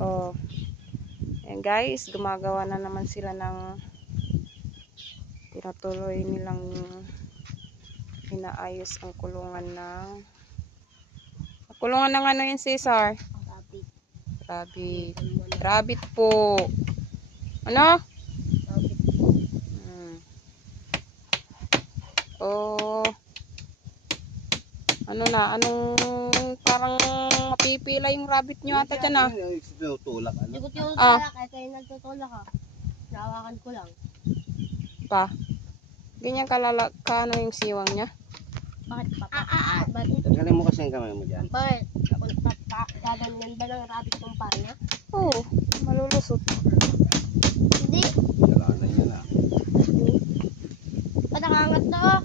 Oh. Ayan guys, gumagawa na naman sila ng tinatuloy nilang inaayos ang kulungan ng ano yun, Cesar? Rabbit. Rabbit. Rabbit po. Ano? Rabbit. Oh. Ano na? Anong parang mapipila yung rabbit nyo ata dyan ah? Tinutulak kaya nagtutulak ka. Nahawakan ko lang. Pa. Ganyan kalala ka ano yung siwang niya? Bakit papa? Bakit? Tanggalin mo kasi ang kamay mo dyan. Bakit? Gaganyan ba ng rabbit kong paa niya? Oo. Malulusot. Hindi. Kasalanan niya na. Patakangat na oh.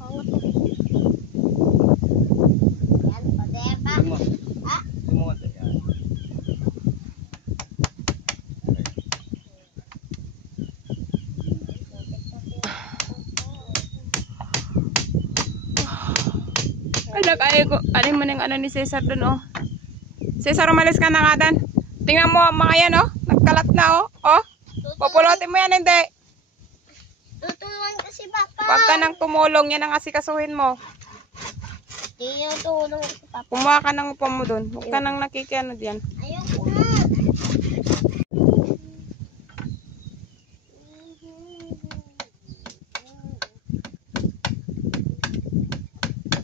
Kangat na. Yan, padeba. Tingin mo. Ha? Tingin mo nga. Yan. Ay, alin mo ng ano ni Cesar dun, oh. Cesar, umalis ka na nga dan. Tingnan mo, mga yan, oh. Nagkalat na, oh. Oh. Pupulotin mo yan, hindi. Tutulungan kasi papa. Huwag ka nang tumulong, yan ang asikasuhin mo. Hindi yung tulong si papa. Kumuha ka ng upo mo dun. Huwag ka nang nakikiano diyan. Ayoko na.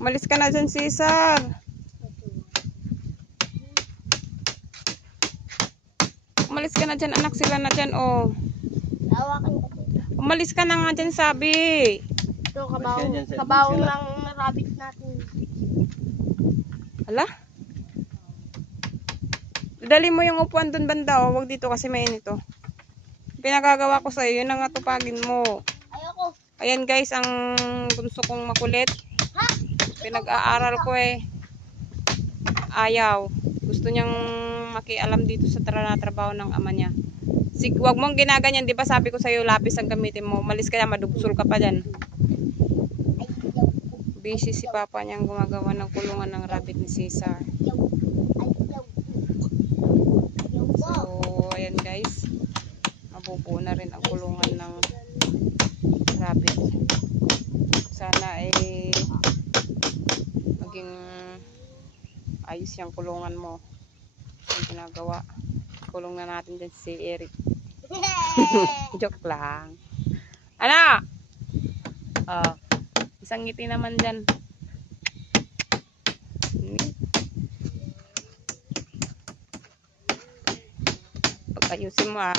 Umalis ka na dyan, Cesar. Umalis ka na dyan, anak, sila na dyan, oh. Hawakan ko. Umalis ka na nga dyan, sabi. Ito, kabawang lang rabbit natin. Hala? Dali mo yung upuan dun banda, oh. Huwag dito kasi mainit, oh. Pinagagawa ko sa'yo, yun ang atupagin mo. Ayoko. Ayan guys, ang bunso kong makulit. Ha? Pinag-aaral ko eh. Ayaw. Gusto niyang makialam dito sa trabaho ng ama niya. Huwag mong ginaganyan, di ba sabi ko sa'yo, lapis ang gamitin mo. Malis ka na, madugsol ka pa dyan. Busy si papa niyang gumagawa ng kulungan ng rabbit ni Cesar. So, ayan guys. Mabubuo na rin ang kulungan ng rabbit. Sana ay maging ayos yung kulungan mo. Ang ginagawa. Kulong na natin dyan si Eric. Joke lang. Ano? Isang ngiti naman dyan. Pag ayusin mo ah.